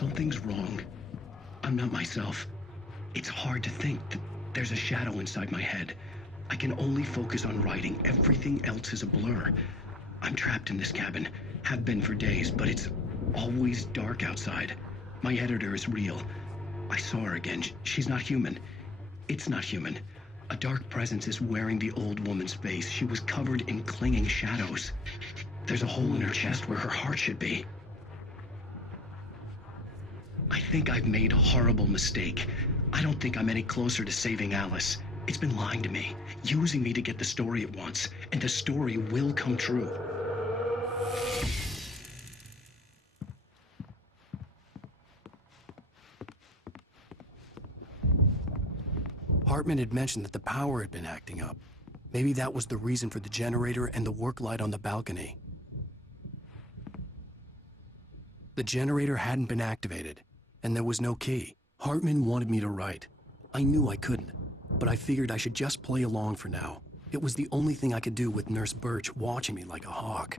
Something's wrong. I'm not myself. It's hard to think that there's a shadow inside my head. I can only focus on writing. Everything else is a blur. I'm trapped in this cabin. Have been for days, but it's always dark outside. My editor is real. I saw her again. She's not human. It's not human. A dark presence is wearing the old woman's face. She was covered in clinging shadows. There's a hole in her chest where her heart should be. I think I've made a horrible mistake. I don't think I'm any closer to saving Alice. It's been lying to me, using me to get the story it wants, and the story will come true. Hartman had mentioned that the power had been acting up. Maybe that was the reason for the generator and the work light on the balcony. The generator hadn't been activated, and there was no key. Hartman wanted me to write. I knew I couldn't, but I figured I should just play along for now. It was the only thing I could do with Nurse Birch watching me like a hawk.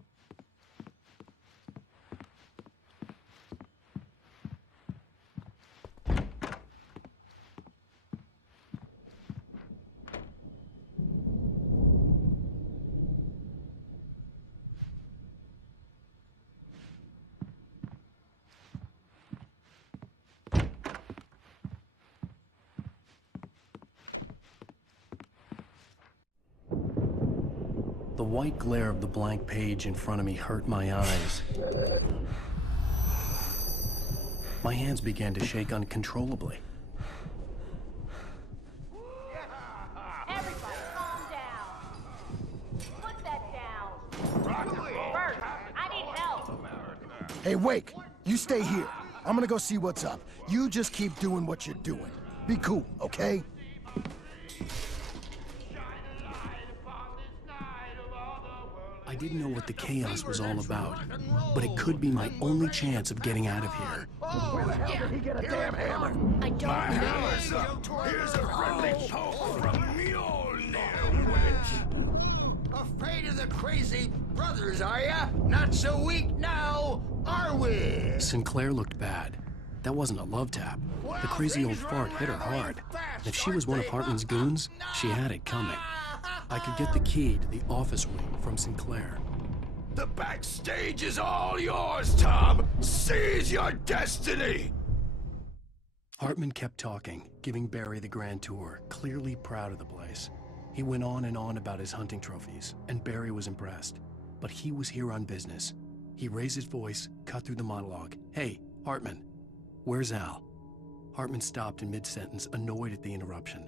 The white glare of the blank page in front of me hurt my eyes. My hands began to shake uncontrollably. Everybody, calm down. Put that down. Bert, I need help. Hey, Wake, you stay here. I'm gonna go see what's up. You just keep doing what you're doing. Be cool, okay? I didn't know what the chaos was all about, but it could be my only chance of getting out of here. Where the hell did he get a damn hammer? I don't know. Here's a friendly poke from Mjolnir, witch. Afraid of the crazy brothers, are ya? Not so weak now, are we? Sinclair looked bad. That wasn't a love tap. The crazy old fart hit her hard. If she was one of Hartman's goons, she had it coming. I could get the key to the office room from Sinclair. The backstage is all yours, Tom. Seize your destiny. Hartman kept talking, giving Barry the grand tour, clearly proud of the place. He went on and on about his hunting trophies, and Barry was impressed. But he was here on business. He raised his voice, cut through the monologue. Hey, Hartman, where's Al? Hartman stopped in mid-sentence, annoyed at the interruption.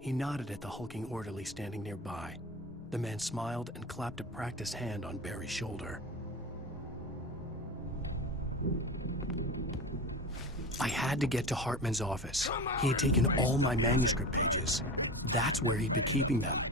He nodded at the hulking orderly standing nearby. The man smiled and clapped a practiced hand on Barry's shoulder. I had to get to Hartman's office. He had taken all my manuscript pages. That's where he'd been keeping them.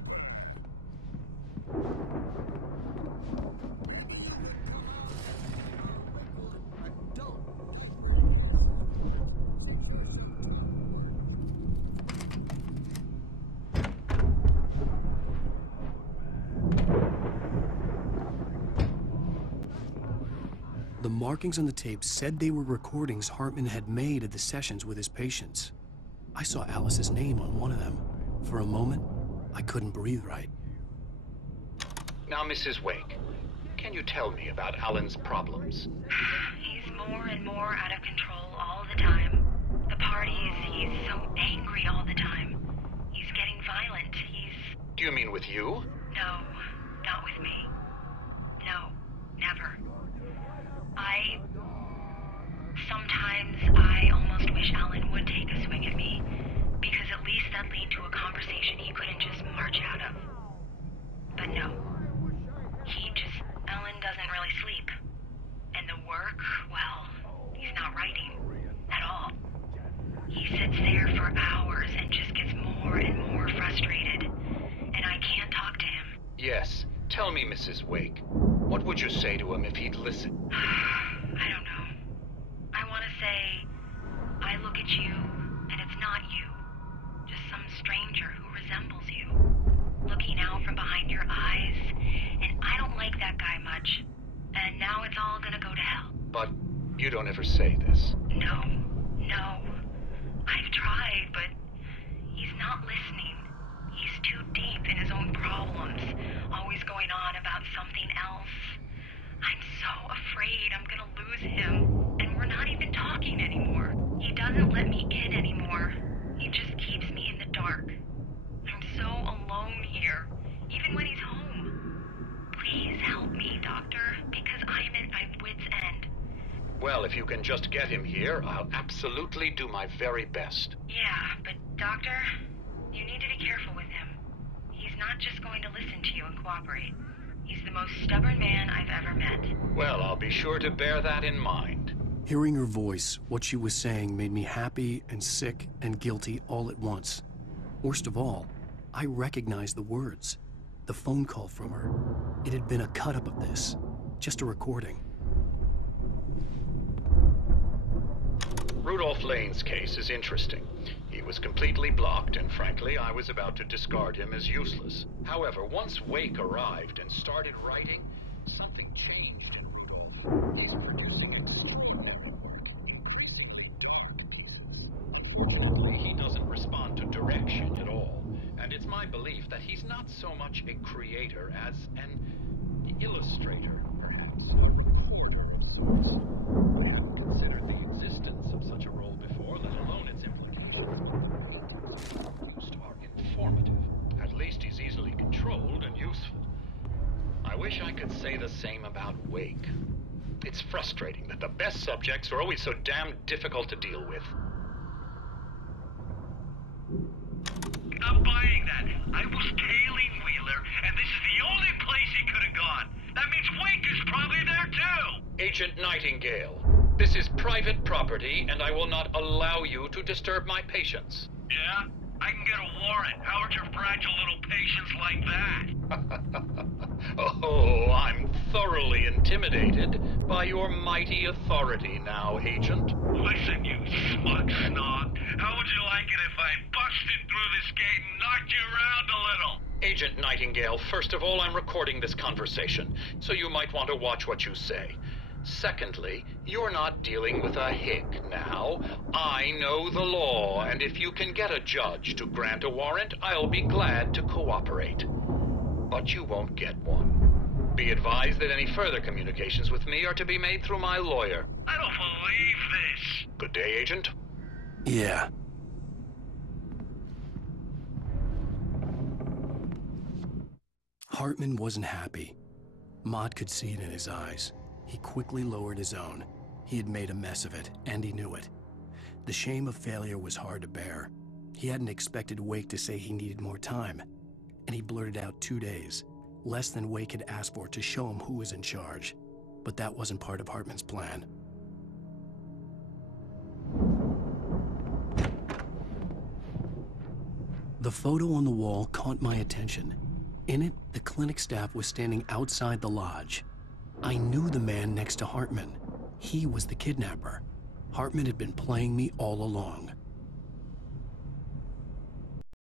The markings on the tape said they were recordings Hartman had made of the sessions with his patients. I saw Alice's name on one of them. For a moment, I couldn't breathe right. Now, Mrs. Wake, can you tell me about Alan's problems? He's more and more out of control all the time. The parties, he's so angry all the time. He's getting violent. Do you mean with you? No, not with me. No, never. Sometimes I almost wish Alan would take a swing at me, because at least that'd lead to a conversation he couldn't just march out of. But no. Alan doesn't really sleep. And the work, well, he's not writing at all. He sits there for hours and just gets more and more frustrated. And I can't talk to him. Yes. Tell me, Mrs. Wake. What would you say to him if he'd listen? I don't know. I want to say, I look at you, and it's not you. Just some stranger who resembles you. Looking out from behind your eyes, and I don't like that guy much. And now it's all gonna go to hell. But You don't ever say this. No. I've tried, but he's not listening. He's too deep in his own problems, always going on about something else. I'm so afraid I'm gonna lose him, and we're not even talking anymore. He doesn't let me in anymore. He just keeps me in the dark. I'm so alone here, even when he's home. Please help me, Doctor, because I'm at my wit's end. Well, if you can just get him here, I'll absolutely do my very best. Yeah, but Doctor, you need to be careful with him. He's not just going to listen to you and cooperate. He's the most stubborn man I've ever met. Well, I'll be sure to bear that in mind. Hearing her voice, what she was saying made me happy and sick and guilty all at once. Worst of all, I recognized the words. The phone call from her. It had been a cut-up of this. Just a recording. Rudolph Lane's case is interesting. He was completely blocked, and frankly, I was about to discard him as useless. However, once Wake arrived and started writing, something changed in Rudolph. He's producing extraordinary. Unfortunately, he doesn't respond to direction at all, and it's my belief that he's not so much a creator as an illustrator, perhaps, a recorder of sorts. I haven't considered the existence of such a role before, let alone its implications. Used are informative. At least he's easily controlled and useful. I wish I could say the same about Wake. It's frustrating that the best subjects are always so damn difficult to deal with. I'm buying that. I was tailing Wheeler, and this is the only place he could have gone. That means Wake is probably there too! Agent Nightingale, this is private property, and I will not allow you to disturb my patients. Yeah? I can get a warrant. How are your fragile little patients like that? Oh, I'm thoroughly intimidated by your mighty authority now, Agent. Listen, you smug snob. How would you like it if I busted through this gate and knocked you around a little? Agent Nightingale, first of all, I'm recording this conversation, so you might want to watch what you say. Secondly, you're not dealing with a hick now. I know the law, and if you can get a judge to grant a warrant, I'll be glad to cooperate. But you won't get one. Be advised that any further communications with me are to be made through my lawyer. I don't believe this. Good day, Agent. Yeah. Hartman wasn't happy. Maude could see it in his eyes. He quickly lowered his own. He had made a mess of it, and he knew it. The shame of failure was hard to bear. He hadn't expected Wake to say he needed more time, and he blurted out 2 days, less than Wake had asked for to show him who was in charge. But that wasn't part of Hartman's plan. The photo on the wall caught my attention. In it, the clinic staff was standing outside the lodge. I knew the man next to Hartman. He was the kidnapper. Hartman had been playing me all along.